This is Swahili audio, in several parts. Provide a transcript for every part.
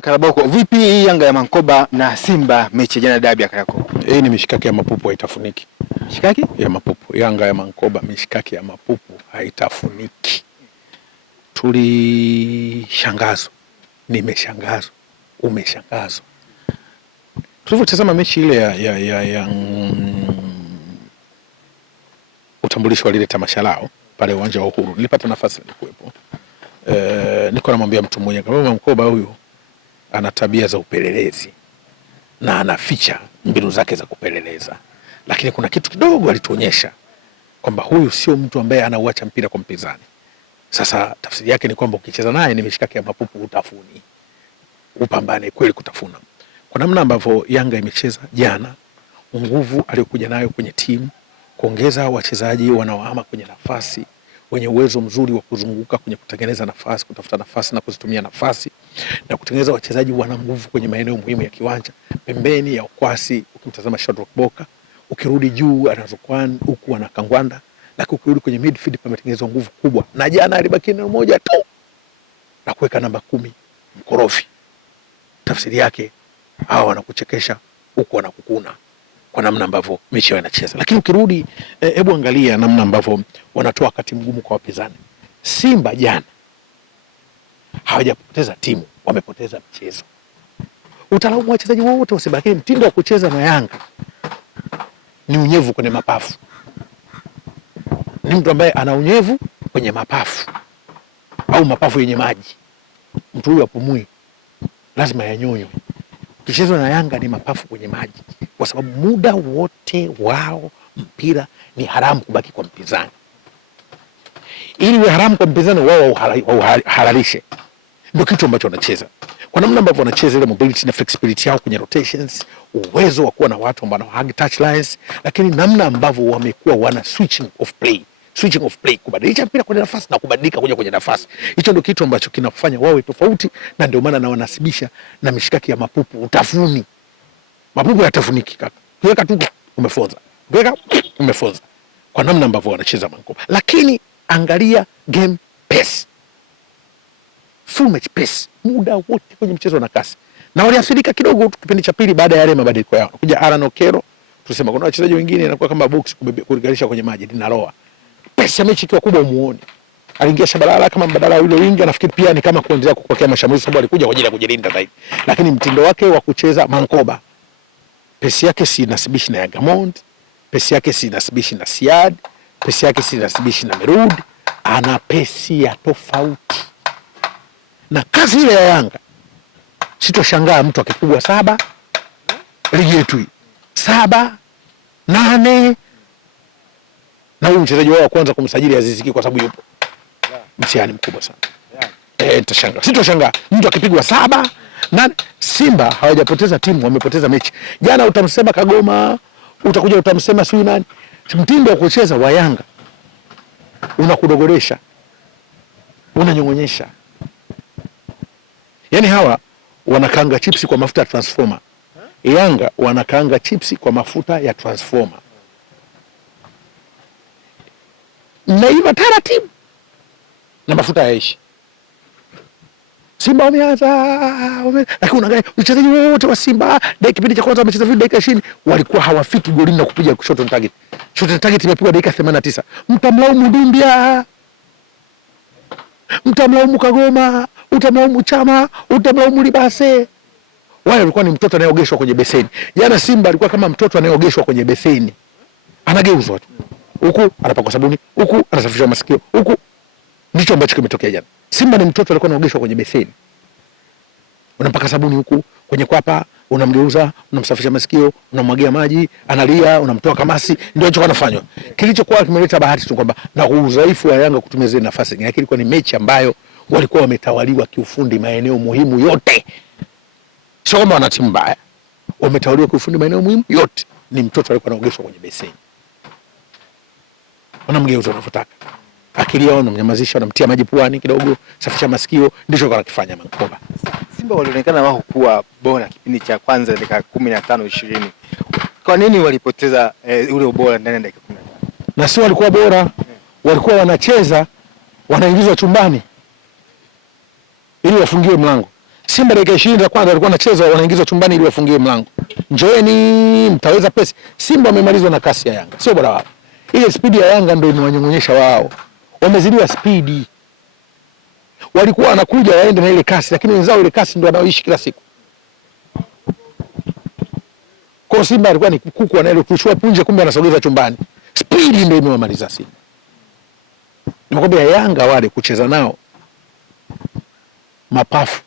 Karaboko, vipi hii Yanga ya Mankoba na Simba mechi jana dabi ya Kariakoo? Hii ni mishikaki ya mapupu haitafuniki. Mishikaki ya mapupu. Yanga ya Mankoba mishikaki ya mapupu haitafuniki. Tulishangazwa. Nimeshangazwa. Umeshangazwa. Tulivyotazama mechi ile ya utambulisho wa lile tamasha lao pale uwanja wa Uhuru. Nilipata nafasi nilikuwepo. Niko namwambia mtu mmoja kama Mankoba huyu ana tabia za upelelezi na anaficha mbinu zake za kupeleleza, lakini kuna kitu kidogo alituonyesha kwamba huyu sio mtu ambaye anauacha mpira kwa mpinzani. Sasa tafsiri yake ni kwamba ukicheza naye ni mishikaki ya mapupu, utafuni, upambane kweli kutafuna. Kwa namna ambavyo Yanga imecheza jana, nguvu aliyokuja nayo kwenye timu, kuongeza wachezaji wanaohama kwenye nafasi, wenye uwezo mzuri wa kuzunguka kwenye kutengeneza nafasi, kutafuta nafasi na kuzitumia nafasi, na kutengeneza wachezaji wana nguvu kwenye maeneo muhimu ya kiwanja. Pembeni ya Okwasi ukimtazama Shadrack Boka, ukirudi juu anazokwan huku ana Kangwanda, lakini ukirudi kwenye midfield pametengenezwa nguvu kubwa. Na jana alibaki neno moja tu na kuweka namba 10 mkorofi. Tafsiri yake hao wanakuchekesha huku wanakukuna kwa namna ambavyo mechi inacheza. Lakini ukirudi hebu angalia namna ambavyo wanatoa wakati mgumu kwa wapinzani. Simba jana hawajapoteza timu, wamepoteza mchezo. Utalaumu wachezaji wote wasibaki, mtindo wa kucheza na Yanga ni unyevu kwenye mapafu. Ni mtu ambaye ana unyevu kwenye mapafu au mapafu yenye maji. Mtu huyu apumui, lazima yanyonywe. Kichezo na Yanga ni mapafu kwenye maji, kwa sababu muda wote wao mpira ni haramu kubaki kwa mpinzani. Ili we haramu kwa mpinzani, wao halalishe. Ndio kitu ambacho wanacheza. Kwa namna ambavyo wanacheza ile mobility na flexibility yao kwenye rotations, uwezo wa kuwa na watu ambao hawagi touch lines, lakini namna ambavyo wamekuwa wana switching of play, kubadilisha mpira kwenye nafasi na kubadilika kwenye nafasi. Hicho ndio kitu ambacho kinafanya wawe tofauti, na ndio maana na wanasibisha na mishikaki ya mapupu, utafuni. Mapupu yatafuniki kaka. Kiweka tu umefonza. Kiweka umefonza. Kwa namna ambavyo wanacheza Mankoba. Lakini angalia game pace. Full match pace. Muda wote kwenye mchezo na kasi. Na waliathirika kidogo kipindi cha pili baada ya yale mabadiliko yao. Kuja Aaron Okero, tulisema kuna wachezaji wengine inakuwa kama box kuligalisha kwenye maji linaloa. Pace ya mechi ikiwa kubwa umuone. Aliingia Shabalala kama mbadala yule wingi, nafikiri pia ni kama kuendelea kupokea mashambulizi sababu alikuja kwa ajili ya kujilinda zaidi. Lakini mtindo wake wa kucheza Mankoba, pesi yake si nasibishi na Yagamond, pesi yake si nasibishi na Siad, pesi yake si nasibishi na Merud, ana pesi ya tofauti. Na kazi ile ya Yanga, sitoshangaa mtu akipigwa 7 ligi yetu hii 7 8, na huyu mchezaji wao wa kwanza kumsajili Aziz Ki kwa sababu yupo mtihani mkubwa sana. Nitashangaa. Sitoshangaa mtu akipigwa 7 na Simba hawajapoteza timu, wamepoteza mechi. Jana utamsema Kagoma, utakuja utamsema siyo nani. Mtindo wa kucheza wa Yanga unakudogoresha, unanyongonyesha. Yaani hawa wanakaanga chipsi kwa mafuta ya transformer. Yanga wanakaanga chipsi kwa mafuta ya transformer. Naiva taratibu na mafuta yaishi. Simba wameanza, lakini unaangalia wachezaji wote wa Simba dakika kipindi cha kwanza wamecheza vile dakika 20 walikuwa hawafiki golini na kupiga shot on target. Shot on target imepigwa dakika 89. Mtamlaumu Dumbia, mtamlaumu Kagoma, utamlaumu Chama, utamlaumu Libase. Wale walikuwa ni mtoto anayeogeshwa kwenye beseni. Jana Simba alikuwa kama mtoto anayeogeshwa kwenye beseni. Anageuzwa tu. Huku anapakwa sabuni, huku anasafishwa masikio, huku. Ndicho ambacho kimetokea jana. Simba ni mtoto alikuwa anaogeshwa kwenye beseni. Unampaka sabuni huku, kwenye kwapa, unamgeuza, unamsafisha masikio, unamwagia maji, analia, unamtoa kamasi, ndio hicho kinafanywa. Kilichokuwa kimeleta bahati tu kwamba na udhaifu wa Yanga kutumia zile nafasi. Lakini ilikuwa ni mechi ambayo walikuwa wametawaliwa kiufundi maeneo muhimu yote. Sio kama wana timu mbaya. Wametawaliwa kiufundi maeneo muhimu yote. Ni mtoto alikuwa anaogeshwa kwenye beseni. Unamgeuza unavyotaka. Akili yao unamnyamazisha, unamtia maji puani kidogo, safisha masikio, ndicho wanakifanya Mankoba. Simba walionekana wao kuwa bora kipindi cha kwanza dakika 15 20. Kwa nini walipoteza ule ubora ndani ya dakika 15? Na sio walikuwa bora, walikuwa wanacheza, wanaingizwa chumbani ili wafungiwe mlango. Simba dakika 20 za kwanza walikuwa wanacheza, wanaingizwa chumbani ili wafungie mlango. Njoeni mtaweza pesi. Simba wamemalizwa na kasi ya Yanga. Sio bora wao. Ile spidi ya Yanga ndio imewanyongonyesha wao. Wamezidiwa spidi. Walikuwa wanakuja waende na ile kasi, lakini wenzao ile kasi ndio wanaoishi kila siku. Kwa Simba alikuwa ni kuku anaenda kuchukua punje, kumbe anasogeza chumbani. Spidi ndio imewamaliza Simba. Nimekwambia Yanga wale kucheza nao mapafu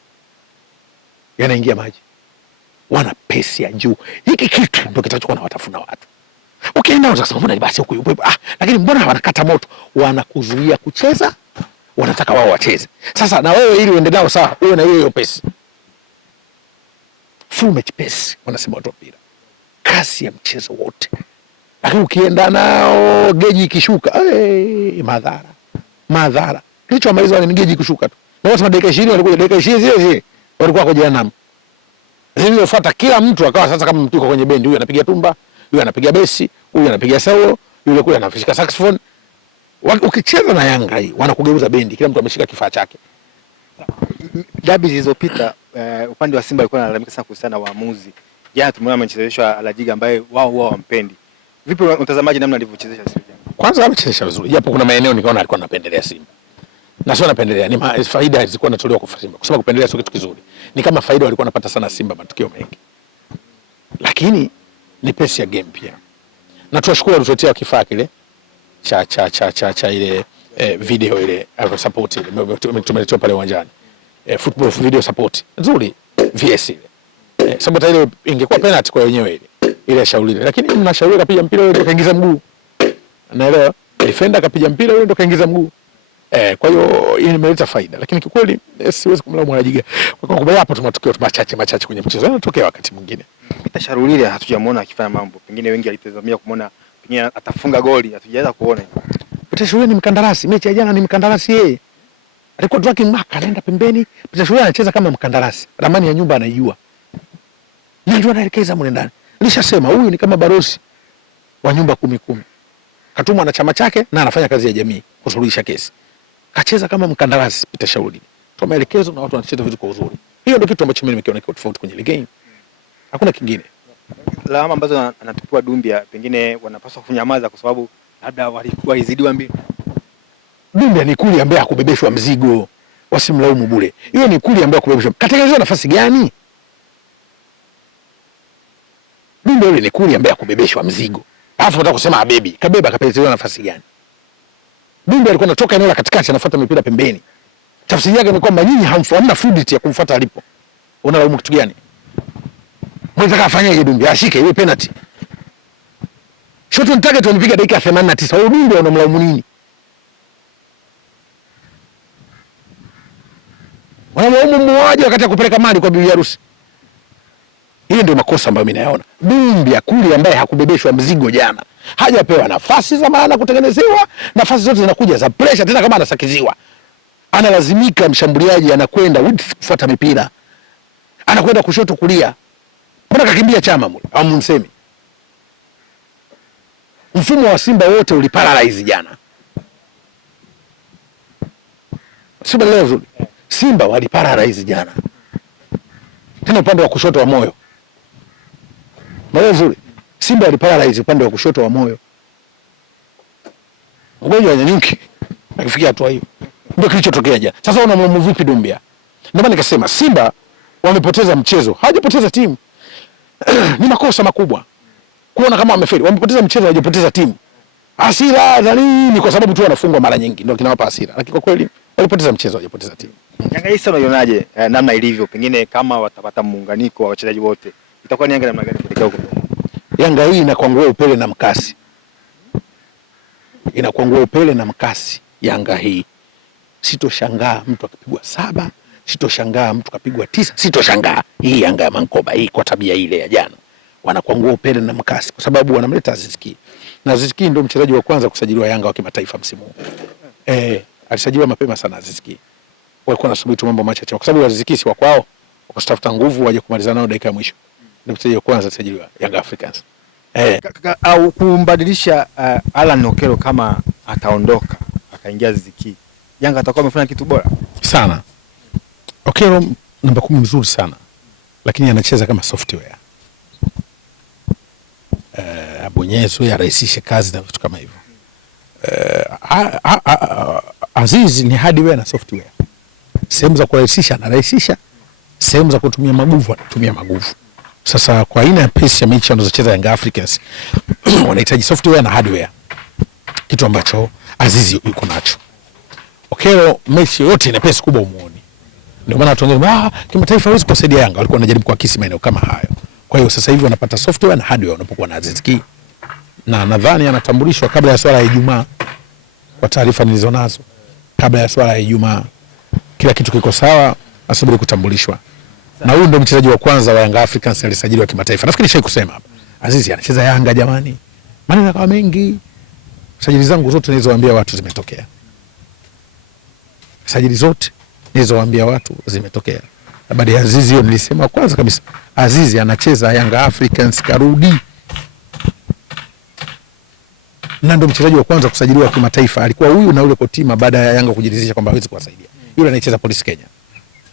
yanaingia maji. Wana pesi ya juu. Hiki kitu ndio kitachokuwa na watafuna watu. Ukienda unasema mbona basi huko yupo. Lakini mbona wanakata moto? Wanakuzuia kucheza, wanataka wao wacheze. Sasa na wewe ili uende nao sawa, uwe na hiyo pesi. Full match pace wanasema watu mpira. Kasi ya mchezo wote. Lakini ukienda nao geji ikishuka, madhara. Kilichomaliza ni geji kushuka tu. Na watu dakika 20 walikuja dakika 20 zile walikuwa kwa jehanamu. Zilizofuata kila mtu akawa sasa kama mtu kwenye bendi, huyu anapiga tumba, huyu anapiga besi, huyu anapiga solo, yule kule anafishika saxophone. Ukicheza na Yanga hii wanakugeuza bendi, kila mtu ameshika kifaa chake. Dabi zilizopita upande wa Simba alikuwa analalamika sana kuhusiana na waamuzi. Jana tumeona amechezeshwa Alajiga ambaye wao wampendi. Vipi mtazamaji namna alivyochezesha Simba? Kwanza amechezesha vizuri. Japo kuna maeneo nikaona alikuwa anapendelea Simba. Na sio anapendelea, ni faida zilikuwa zinatolewa kwa Simba. Kusema kupendelea sio kitu kizuri. Ni kama faida walikuwa wanapata sana Simba matukio mengi. Lakini ni pesi ya game pia. Na tunashukuru walituletea kifaa kile cha ile video ile support ile tumeletewa pale uwanjani. Football video support. Nzuri VS ile. Sababu ile ingekuwa penalty kwa wenyewe ile shauri ile. Lakini mnashauri kapiga mpira yule kaingiza mguu. Naelewa defender kapiga mpira yule ndo kaingiza mguu. Kwa hiyo hii imeleta faida, lakini kikweli siwezi kumlaumu Alajiga. Kwa sababu hapo tumatukio machache kwenye mchezo yanatokea wakati mwingine. Tasharulile hatujamuona akifanya mambo. Pengine wengi walitazamia kumuona pengine atafunga goli, hatujaweza kuona. Tasharulile ni mkandarasi, mechi ya jana ni mkandarasi yeye. Alikuwa tracking mark anaenda pembeni, Tasharulile anacheza kama mkandarasi. Ramani ya nyumba anaijua. Na ndio anaelekeza mle ndani. Nilishasema huyu ni kama barosi wa nyumba 10. Katumwa na chama chake na anafanya kazi ya jamii kusuluhisha kesi. Kacheza kama mkandarasi Peter Shauri. Toa maelekezo na watu wanacheza vitu kwa uzuri. Hiyo ndio kitu ambacho mimi nimekiona kiko tofauti kwenye ile game. Hakuna kingine. Lawama ambazo anatupua Dumbia pengine wanapaswa kunyamaza kwa sababu labda walizidiwa mbili. Dumbia ni kuli ambaye hakubebeshwa mzigo. Wasimlaumu bure. Hiyo ni kuli ambaye hakubebeshwa. Katengenezwa nafasi gani? Dumbia yule ni kuli ambaye hakubebeshwa mzigo. Alafu nataka kusema abebi. Kabeba kapelezewa nafasi gani? Dumbia alikuwa anatoka eneo la katikati anafuata mipira pembeni. Tafsiri yake ni kwamba nyinyi hamna fluidity ya kumfuata alipo. Unalaumu kitu gani? Mnataka afanyaje Dumbia? Ashike iwe penalty. Shot on target wampiga dakika 89. Huyo Dumbia unamlaumu nini? Wanamlaumu mmoja wakati ya kupeleka mali kwa bibi harusi. Hiyo ndio makosa ambayo mimi nayaona. Dumbia kuli ambaye hakubebeshwa mzigo jana. Hajapewa nafasi za maana kutengenezewa, nafasi zote zinakuja za pressure tena kama anasakiziwa. Analazimika mshambuliaji anakwenda width kufuata mipira. Anakwenda kushoto kulia. Mbona kakimbia Chama mule? Au msemi. Mfumo wa Simba wote uliparalyze jana. Simba leo zuri. Simba waliparalyze jana. Tena upande wa kushoto wa moyo. Moyo zuri. Simba waliparalyze upande wa kushoto wa moyo. Mgonjwa anyanyuki. Akifikia hatua hiyo. Ndio kilichotokea jana. Sasa unamlaumu vipi Dumbia? Ndio maana nikasema Simba wamepoteza mchezo. Hawajapoteza timu. Ni makosa makubwa. Kuona kama wamefeli. Wamepoteza mchezo, hawajapoteza timu. Hasira za nini? Kwa sababu tu wanafungwa mara nyingi ndio kinawapa hasira. Lakini kwa kweli walipoteza mchezo, hawajapoteza timu. Yanga hii sasa unaionaje namna ilivyo? Pengine kama watapata muunganiko wa wachezaji wote, itakuwa ni Yanga namna gani kuelekea huko? Yanga hii inakwangua upele na mkasi. Inakwangua upele na mkasi Yanga hii. Sitoshangaa mtu akipigwa 7, sitoshangaa mtu kapigwa 9, sitoshangaa. Hii Yanga ya Mankoba hii kwa tabia ile ya jana. Wanakwangua upele na mkasi kwa sababu wanamleta Aziz Ki. Na Aziz Ki ndio mchezaji wa kwanza kusajiliwa Yanga wa kimataifa msimu huu. Alisajiliwa mapema sana Aziz Ki. Walikuwa nasubiri tu mambo machache kwa sababu Aziz Ki si wa kwao, wakatafuta nguvu waje kumaliza nao dakika ya mwisho. Ndio mchezaji wa kwanza kusajiliwa Young Africans. Au kumbadilisha Alan Okelo kama ataondoka akaingia Aziz Ki. Yanga atakuwa amefanya kitu bora sana. Okelo namba 10 mzuri sana, lakini anacheza kama software. Abonyezwe, arahisishe kazi na vitu kama hivyo. Aziz ni hardware na software. Sehemu za kurahisisha anarahisisha, sehemu za kutumia maguvu anatumia maguvu. Sasa kwa aina ya pace ya mechi wanazocheza Young Africans wanahitaji software na hardware, kitu ambacho Aziz yuko nacho. Okelo mechi yote ina pace kubwa umuoni. Ndio maana watu wengine kimataifa hawezi kusaidia Yanga, walikuwa wanajaribu kuakisi maeneo kama hayo. Kwa hiyo sasa hivi wanapata software na hardware wanapokuwa na Aziz Ki, na nadhani anatambulishwa kabla ya swala ya Ijumaa, kwa taarifa nilizonazo, kabla ya swala ya Ijumaa kila kitu kiko sawa, asubiri kutambulishwa. Na huyu ndio mchezaji wa kwanza wa Young Africans alisajiliwa kimataifa. Nafikiri nishawahi kusema hapa, Aziz anacheza Yanga jamani. Maneno yakawa mengi. Sajili zangu zote nilizowaambia watu zimetokea. Sajili zote nilizowaambia watu zimetokea. Habari ya Aziz hiyo nilisema kwanza kabisa, Aziz anacheza Young Africans karudi. Na ndio mchezaji wa kwanza kusajiliwa kimataifa. Alikuwa huyu na yule Kotima baada ya Yanga kujiridhisha kwamba hawezi kuwasaidia. Yule anayecheza Police Kenya.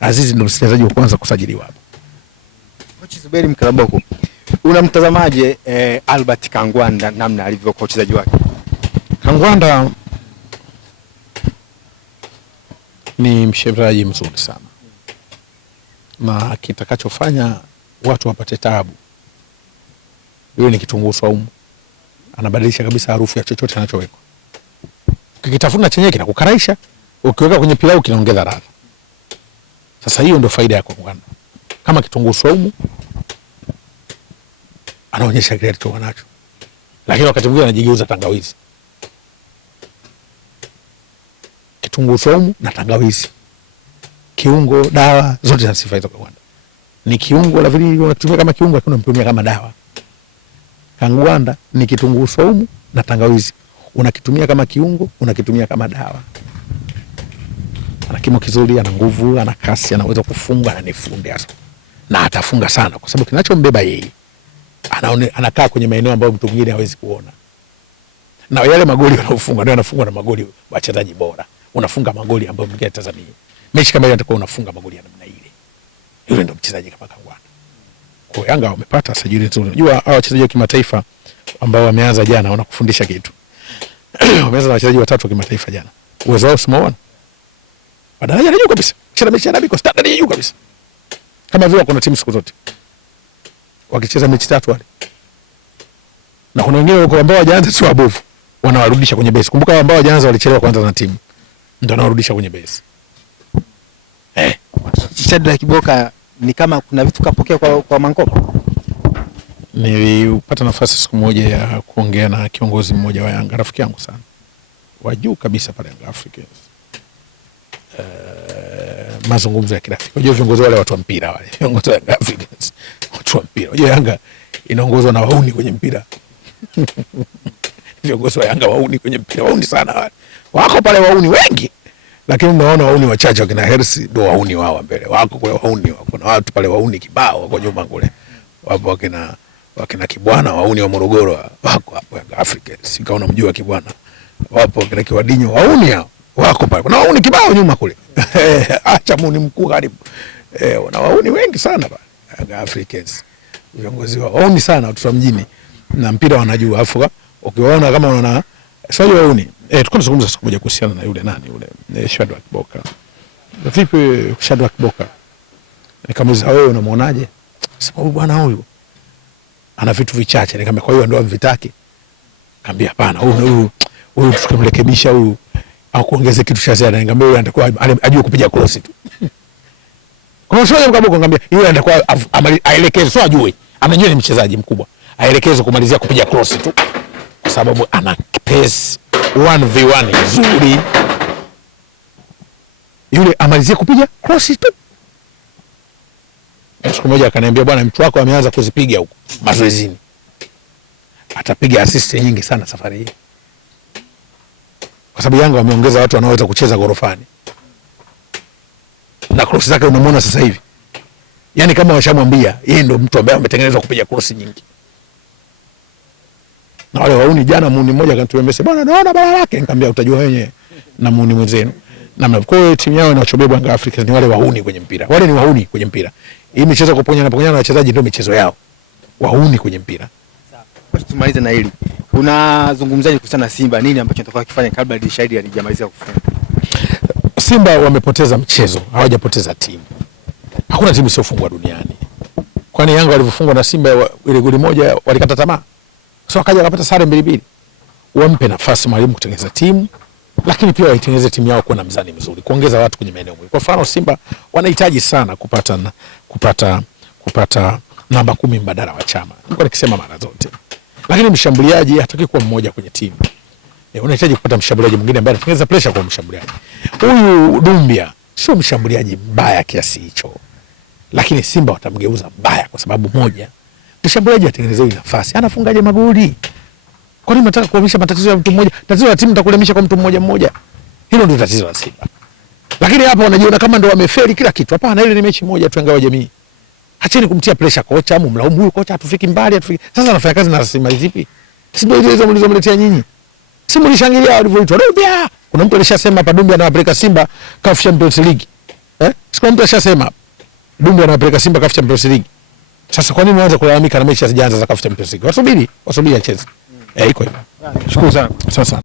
Aziz ndio mchezaji wa kwanza kusajiliwa hapa. Coach Zuberi Mkaraboko, unamtazamaje Albert Kangwanda namna alivyokuwa mchezaji wake? Kangwanda ni mchezaji mzuri sana, na kitakachofanya watu wapate taabu, yule ni kitunguu saumu, anabadilisha kabisa harufu ya chochote anachoweka. Ukikitafuna chenyewe kinakukaraisha, ukiweka kwenye pilau kinaongeza ladha. Sasa hiyo ndio faida ya Kangwanda. Kama kitunguu saumu anaonyesha kile alichokuwa nacho, lakini wakati mwingine anajigeuza tangawizi. Kitunguu saumu na tangawizi, kiungo, dawa, zote zina sifa hizo. Kangwanda ni kiungo, lakini unatumia kama kiungo, lakini unatumia kama dawa. Kangwanda ni kitunguu saumu na tangawizi, unakitumia kama kiungo, unakitumia kama dawa. Ana kimo kizuri, ana nguvu, ana kasi, anaweza kufunga, na ni fundi hasa. Na atafunga sana kwa sababu kinachombeba yeye, anakaa kwenye maeneo ambayo mtu mwingine hawezi kuona. Na yale magoli wanaofunga ndio anafungwa na magoli wachezaji bora. Unafunga magoli ambayo mwingine atazamia. Mechi kama hiyo atakuwa unafunga magoli ya namna ile. Yule ndio mchezaji kama Kangwanda. Kwa Yanga wamepata sajili nzuri. Unajua hao wachezaji wa kimataifa ambao wameanza jana wanakufundisha kitu. Wameanza na wachezaji watatu wa kimataifa jana. Uwezo wao simuona. Badala ya juu kabisa. Cheza mechi ya dabi kwa standard ya juu kabisa. Kama vile kuna timu siku zote wakicheza mechi tatu wale. Na kuna wengine wako ambao hawajaanza sio wabovu, wanawarudisha kwenye base. Kumbuka ambao hawajaanza walichelewa kwanza na timu, ndio wanawarudisha kwenye base. Shadrack Kiboka ni kama kuna vitu kapokea kwa Mankopa. Nilipata nafasi siku moja ya kuongea na kiongozi mmoja wa Yanga, rafiki yangu sana, wa juu kabisa pale Young Africans. Mazungumzo ya kirafiki. Unajua viongozi wale watu wa mpira wale, viongozi wa Young Africans, watu wa mpira. Unajua Yanga inaongozwa na wauni kwenye mpira. Viongozi wa Yanga wauni kwenye mpira, wauni sana wale. Wako pale wauni wengi, lakini unaona wauni wachache, wakina Hersi ndio wauni wao mbele. Wako kule wauni, wako na watu pale wauni kibao wako nyuma kule. Wapo wakina Kibwana wauni wa Morogoro wako hapo Young Africans. Sikaona mjua Kibwana. Wapo wakina Kiwadinyo wauni hao. Wako pale. Kuna wauni kibao nyuma kule. Acha muni mkuu karibu. Wana wauni wengi sana pale Young Africans. Viongozi wao wauni sana, watu wa mjini na mpira wanajua. Afu ukiwaona kama unaona sio wauni. Tulikuwa tunazungumza siku moja kuhusiana na yule nani yule Shadrack Kiboka. Vipi Shadrack Kiboka? Nikamuuliza wewe unamuonaje? Sababu bwana huyu ana vitu vichache. Nikamwambia kwa hiyo ndio amvitaki. Kaambia hapana, huyu tukimrekebisha huyu au kuongeza kitu cha ziada. Nikamwambia yule atakuwa ajue kupiga cross tu. Kwa sababu Mkaboko ngambia yule atakuwa aelekeze, sio ajue. Anajua ni mchezaji mkubwa. Aelekeze kumalizia kupiga cross tu. Kwa sababu ana pace 1v1 nzuri. Yule amalizie kupiga cross tu. Siku moja akaniambia bwana, mtu wako ameanza kuzipiga huko mazoezini. Atapiga assist nyingi sana safari hii. Kwa sababu Yanga wameongeza watu wanaoweza kucheza gorofani. Na cross zake unamwona sasa hivi. Yaani kama washamwambia yeye ndio mtu ambaye ametengenezwa kupiga cross nyingi. Na wale wauni jana muuni mmoja akanituambia bwana naona bala lake, nikamwambia utajua wenyewe na muuni mwenzenu. namna. Kwa hiyo timu yao inachobebwa Yanga Africans ni wale wahuni kwenye mpira. Wale ni wahuni kwenye mpira. Hii michezo kuponyana na wachezaji ndio michezo yao. Wahuni kwenye mpira. Sawa. Tumalize na hili. Unazungumzaje kuhusiana na Simba, nini ambacho tunataka kufanya kabla dirisha hili halijamalizika kufunga? Simba wamepoteza mchezo, hawajapoteza timu. Hakuna timu isiyofungwa duniani. Kwani Yanga walivyofungwa na Simba ile goli moja walikata tamaa? So wakaja wakapata sare 2-2. Wampe nafasi mwalimu kutengeneza timu, lakini pia waitengeneze timu yao kuwa na mzani mzuri, kuongeza watu kwenye maeneo muhimu. Kwa mfano Simba wanahitaji sana kupata namba 10 mbadala wa Chama. Nilikuwa nikisema mara zote. Lakini mshambuliaji hataki kuwa mmoja kwenye timu. Unahitaji kupata mshambuliaji mwingine ambaye anatengeneza pressure kwa mshambuliaji. Huyu Dumbia sio mshambuliaji mbaya kiasi hicho. Lakini Simba watamgeuza mbaya kwa sababu moja, mshambuliaji atengenezwe nafasi. Anafungaje magoli? Kwa nini mnataka kuhamisha matatizo ya mtu mmoja? Tatizo la timu mtakulemisha kwa mtu mmoja mmoja. Hilo ndio tatizo la Simba. Lakini hapa wanajiona kama ndio wamefeli kila kitu. Hapana, ile ni mechi moja tu Ngao ya Jamii. Acheni kumtia pressure kocha, mlaumu huyu kocha hatufiki mbali, hatufiki. Sasa anafanya kazi na Simba zipi? Si ndio hizo mlizomletea nyinyi? Si mlishangilia walivyoitwa Dumbia. Kuna mtu alishasema hapa Dumbia anawapeleka Simba CAF Champions League. Siku mtu alishasema Dumbia anawapeleka Simba CAF Champions League. Sasa kwa nini mwanza kulalamika na mechi hazijaanza za CAF Champions League? Wasubiri acheze. Iko hivyo. Shukuru sana. Sasa